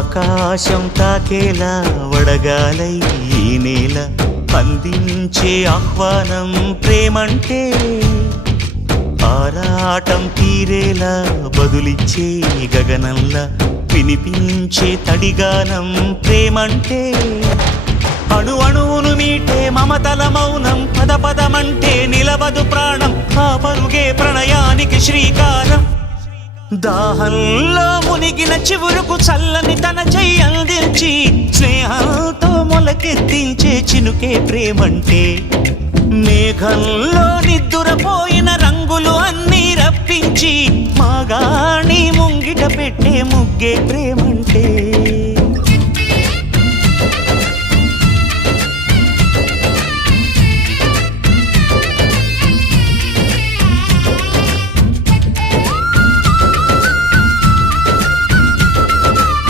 ఆకాశం తాకేలా వడగాలై ఈ నేల అందించే ఆహ్వానం ప్రేమంటే ఆరాటం తీరేలా బదులిచ్చే గగనంలా వినిపించే తడిగానం ప్రేమంటే అణు అణువును మీటే మమతల మౌనం పద పదమంటే నిలవదు ప్రాణం ఆ పరుగే ప్రణయానికి శ్రీకారం దాహంలో మునిగిన చివురుకు చల్లని తన చెయ్యి అందించి స్నేహంతో మొలకెత్తించే చినుకే ప్రేమంటే మేఘంలో నిద్దురపోయిన రంగులు అన్నీ రప్పించి మాగాణి ముంగిట పెట్టే ముగ్గే ప్రేమంటే